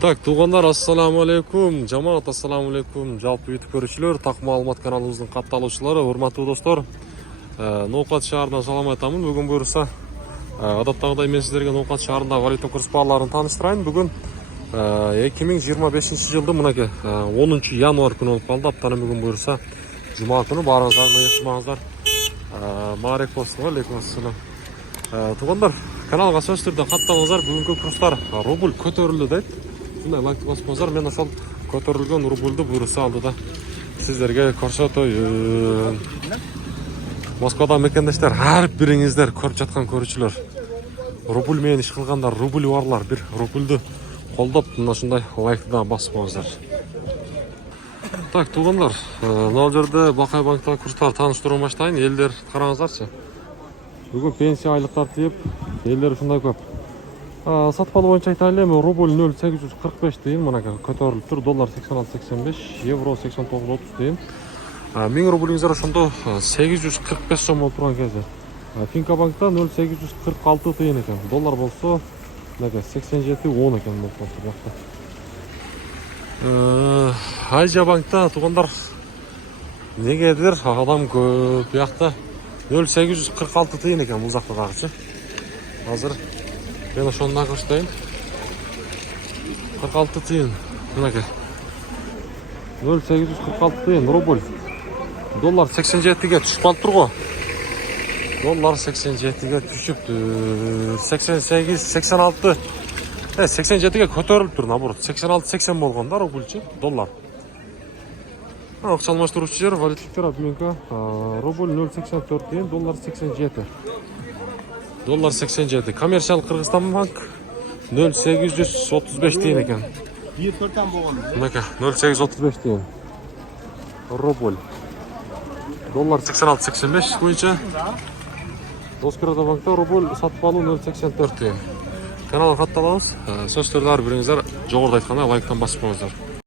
Так, туғандар, ассаламу алейкум, жамаат, ассаламу алейкум, жалпы YouTube көрүүчүлөр, так маалымат каналыбыздын катталуучулары, урматтуу достор. Ноокат шаарынан салам айтамын. Бүгүн буюрса, адаттагыдай мен сиздерге Ноокат шаарындагы валюта курс бааларын тааныштырайын. Бүгүн 2025 мынакей 10 январь күнү болуп калды. Аптанын бүгүн буюрса жума күнү баарыңыздарга жакшымаңыздар. Маарек болсун. Алейкум ассалам. Туғандар, каналга сөзсүз түрдө катталыңыздар. Бүгүнкү курстар рубль көтөрүлдү дейт. Мындай лайк басыңыздар. Мен ошол көтөрүлгөн рубльду буюрса алдыда сиздерге көрсөтөйүн. Москвада мекендештер, ар бириңиздер көрүп жаткан көрүүчүлөр. Рубль менен иш кылгандар, рубль барлар, бир рубльду колдоп, мына ушундай лайкты да басып коюңуздар. Так, туғандар, мына жерде Бакай банктагы курстар тааныштырууну баштайын. Элдер караңыздарчы. Бүгүн пенсия айлыктар тиеп, элдер ушундай көп. Сатпалы боюнча айтайлы, рубль 0,845 тыйын, мынакей көтөрүлүп тур. Доллар 86.85, евро 89.30 тыйын. 1000 рублиңиздер ошондо 845 сом болуп турган кезде. Финка банкта 0,846 тыйын экен. Доллар болсо, мынакей 87.10 экен болуп калды бакта. Айжа банкта тугандар негедир адам көп бакта 0,846 тыйын экен бул жакта дагычы. Азыр мен ошондон көрсөтөйүн. 46 тыйын. Мынакей 0,846 тыйын рубль. Доллар 87-ге түшүп калыптыр го. Доллар 87-ге түшүптүр. 88, 86. 87-ге көтөрүлүптүр, наоборот. 86-80 болгон да рубльчы, доллар. Акча алмаштыруучу жер, валютликтер, обменка. Рубль 0,84 тыйын, доллар 87. Доллар 87. Коммерциялык Кыргызстан банк 0,835 тыйын экен. 1-4 болгон. Мынакей 0,835 тыйын. Рубль. Доллар 86-85 боюнча. Доскорода банкта рубль сатып алуу 0,84 тыйын. Каналга катталабыз. Сөздөрдү ар бириңиздер жогоруда айткандай лайктан басып коюңуздар.